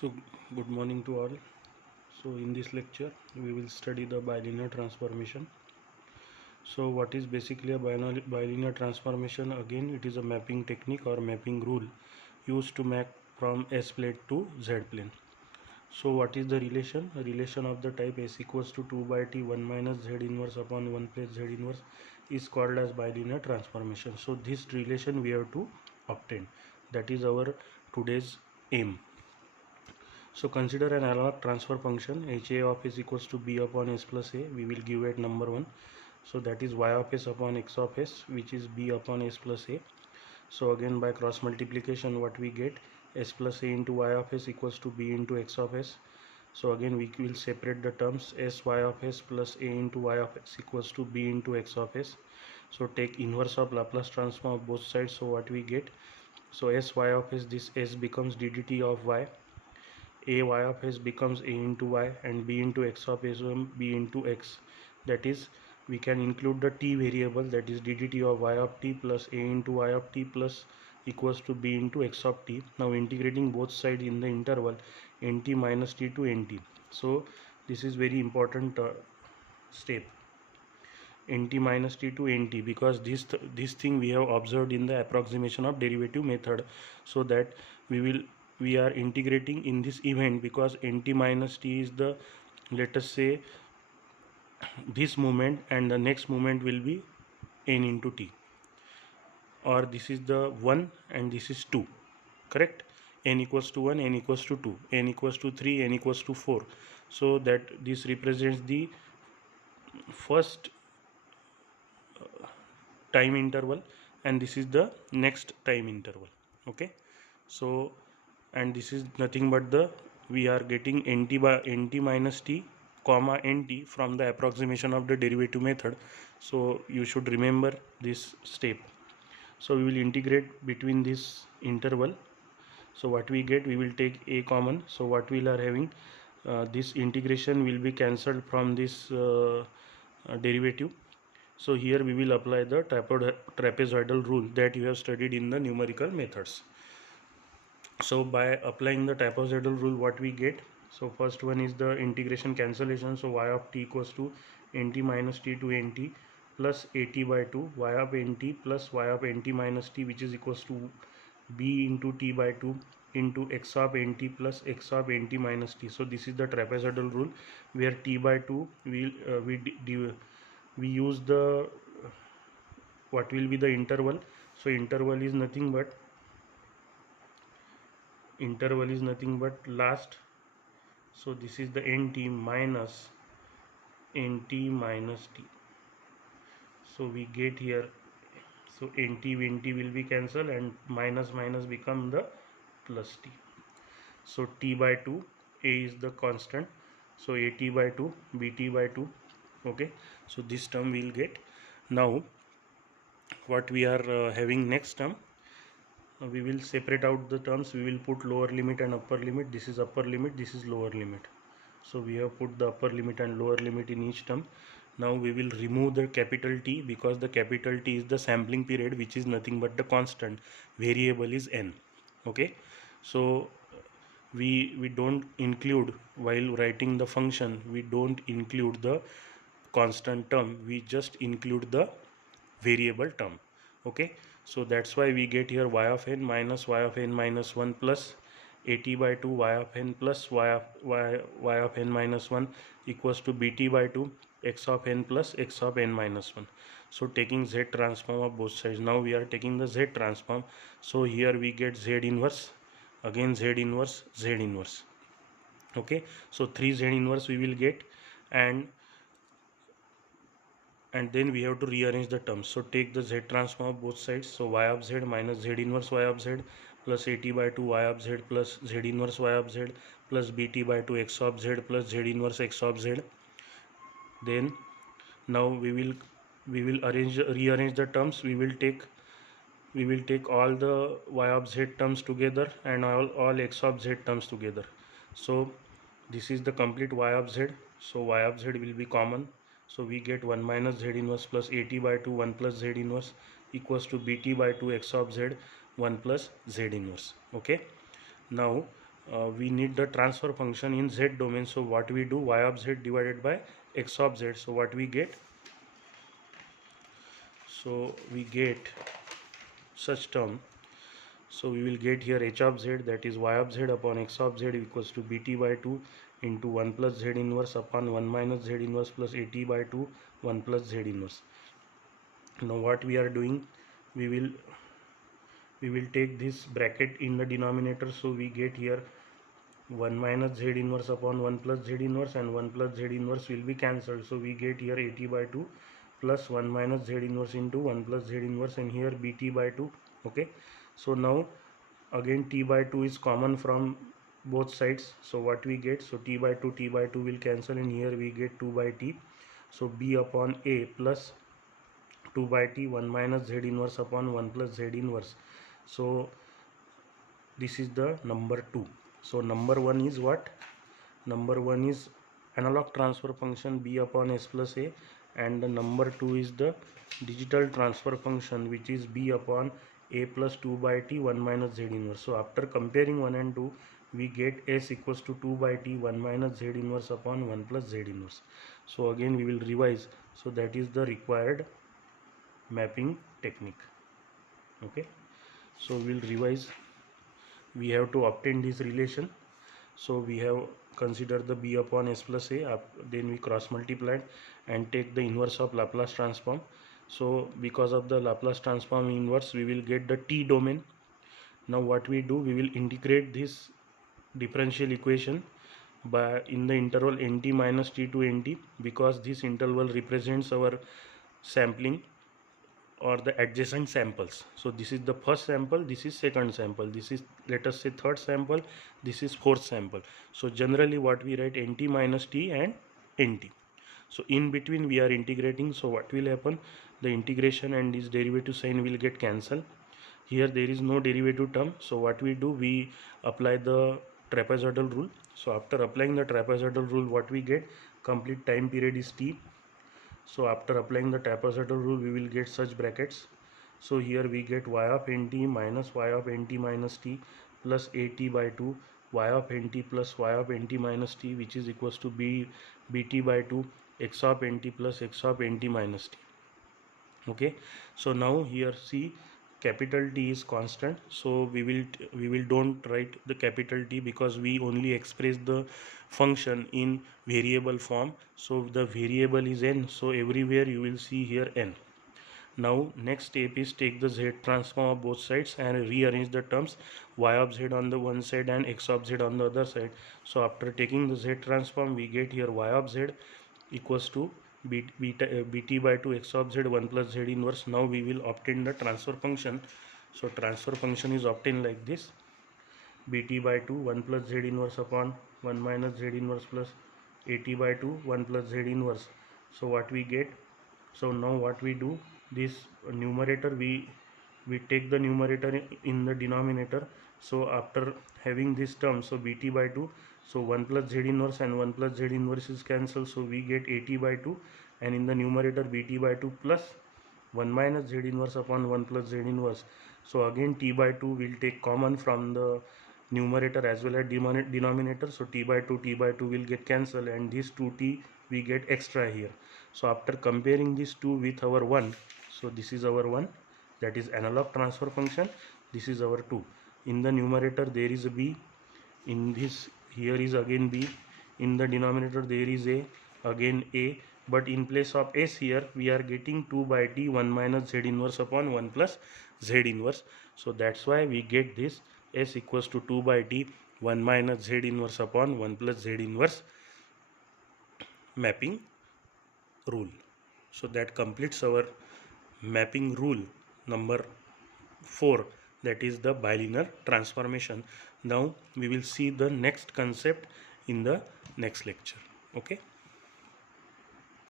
So good morning to all. So in this lecture we will study the bilinear transformation. So what is basically a bilinear transformation? Again, it is a mapping technique or mapping rule used to map from S plane to Z plane. So what is the relation? A relation of the type S equals to 2 by T 1 minus Z inverse upon 1 plus Z inverse is called as bilinear transformation. So this relation we have to obtain. That is our today's aim. So consider an analog transfer function HA of S equals to B upon S plus A. We will give it number 1. So that is Y of S upon X of S, which is B upon S plus A. So again by cross multiplication what we get, S plus A into Y of S equals to B into X of S. So again we will separate the terms, S Y of S plus A into Y of S equals to B into X of S. So take inverse of Laplace transform of both sides. So what we get, so S Y of S, this S becomes ddt of Y. A Y of S becomes A into Y and B into X of S B into X. That is, we can include the T variable, that is ddt of Y of T plus A into Y of T plus equals to B into X of T. Now integrating both sides in the interval Nt minus T to Nt. So this is very important step, Nt minus T to Nt, because this thing we have observed in the approximation of derivative method. So that we are integrating in this event, because Nt minus T is the, let us say, this moment, and the next moment will be n into T, or this is the 1 and this is 2, correct? N equals to 1, n equals to 2, n equals to 3, n equals to 4. So that this represents the first time interval and this is the next time interval. Okay, so and this is nothing but the, we are getting nt by nt minus t comma nt from the approximation of the derivative method. So you should remember this step. So we will integrate between this interval. So what we get, we will take a common. So what we are having, this integration will be cancelled from this derivative. So here we will apply the trapezoidal rule that you have studied in the numerical methods. So by applying the trapezoidal rule, what we get, so first one is the integration cancellation. So y of t equals to nt minus t to nt plus at by 2 y of nt plus y of nt minus t, which is equals to b into t by 2 into x of nt plus x of nt minus t. So this is the trapezoidal rule, where t by 2 we use the, what will be the interval. So interval is nothing but last. So this is the nt minus t. So we get here, so nt will be cancelled and minus minus become the plus t. So t by 2, a is the constant, so at by 2 bt by 2. Okay, so this term we'll get. Now what we are having next term, we will separate out the terms. We will put lower limit and upper limit. This is upper limit, this is lower limit. So we have put the upper limit and lower limit in each term. Now we will remove the capital T, because the capital T is the sampling period, which is nothing but the constant. Variable is n. Okay, so we don't include, while writing the function, we don't include the constant term, we just include the variable term. Okay, so that's why we get here y of n minus y of n minus 1 plus at by 2 y of n plus y of n minus 1 equals to bt by 2 x of n plus x of n minus 1. So taking z transform of both sides, now we are taking the z transform. So here we get z inverse, again z inverse, z inverse. Okay, so 3 z inverse we will get, and then we have to rearrange the terms. So take the z transform of both sides. So y of z minus z inverse y of z plus at by 2 y of z plus z inverse y of z plus bt by 2 x of z plus z inverse x of z. Then now we will rearrange the terms. We will take all the y of z terms together and all x of z terms together. So this is the complete y of z. So y of z will be common. So we get 1 minus z inverse plus at by 2 1 plus z inverse equals to bt by 2 x of z 1 plus z inverse. Okay, now we need the transfer function in z domain. So what we do, y of z divided by x of z. So what we get? So we get such term. So we will get here h of z, that is y of z upon x of z equals to bt by 2 into 1 plus z inverse upon 1 minus z inverse plus at by 2 1 plus z inverse. Now what we are doing, we will take this bracket in the denominator. So we get here 1 minus z inverse upon 1 plus z inverse, and 1 plus z inverse will be cancelled. So we get here at by 2 plus 1 minus z inverse into 1 plus z inverse, and here bt by 2. Okay, so now again t by 2 is common from both sides. So what we get, so t by 2 will cancel, and here we get 2 by t. So b upon a plus 2 by t, 1 minus z inverse upon 1 plus z inverse. So this is the number 2. So number 1 is what? Number 1 is analog transfer function b upon s plus a, and the number 2 is the digital transfer function, which is b upon a plus 2 by t 1 minus z inverse. So after comparing 1 and 2, we get s equals to 2 by t 1 minus z inverse upon 1 plus z inverse. So again we will revise. So that is the required mapping technique. Okay, so we'll revise. We have to obtain this relation. So we have considered the b upon s plus a, then we cross multiplied and take the inverse of Laplace transform. So because of the Laplace transform inverse, we will get the t domain. Now what we do, we will integrate this differential equation by in the interval nt minus t to nt, because this interval represents our sampling or the adjacent samples. So this is the first sample, this is second sample, this is, let us say, third sample, this is fourth sample. So generally what we write, nt minus t and nt. So in between we are integrating. So what will happen, the integration and this derivative sign will get cancelled. Here there is no derivative term. So what we do, we apply the trapezoidal rule. So after applying the trapezoidal rule, what we get, complete time period is t. So after applying the trapezoidal rule, we will get such brackets. So here we get y of nt minus y of nt minus t plus at by 2 y of nt plus y of nt minus t, which is equals to bt by 2 x of nt plus x of nt minus t. Okay, so now here see, capital T is constant. So we will don't write the capital T, because we only express the function in variable form. So the variable is n, so everywhere you will see here n. Now next step is take the z transform of both sides and rearrange the terms, y of z on the one side and x of z on the other side. So after taking the z transform, we get here y of z equals to bt by 2 x of z 1 plus z inverse. Now we will obtain the transfer function. So transfer function is obtained like this: bt by 2 1 plus z inverse upon 1 minus z inverse plus at by 2 1 plus z inverse. So what we get, so now what we do, this numerator we take the numerator in the denominator. So after having this term, so bt by 2, so 1 plus z inverse and 1 plus z inverse is cancelled, so we get at by 2, and in the numerator bt by 2 plus 1 minus z inverse upon 1 plus z inverse. So again t by 2 will take common from the numerator as well as denominator. So t by 2 will get cancelled, and this 2t we get extra here. So after comparing this 2 with our 1, so this is our 1, that is analog transfer function, this is our 2. In the numerator there is a b, in this here is again b, in the denominator there is a, again a, but in place of s here we are getting 2 by t 1 minus z inverse upon 1 plus z inverse. So that's why we get this s equals to 2 by t 1 minus z inverse upon 1 plus z inverse mapping rule. So that completes our mapping rule number 4, that is the bilinear transformation. Now we will see the next concept in the next lecture. Okay.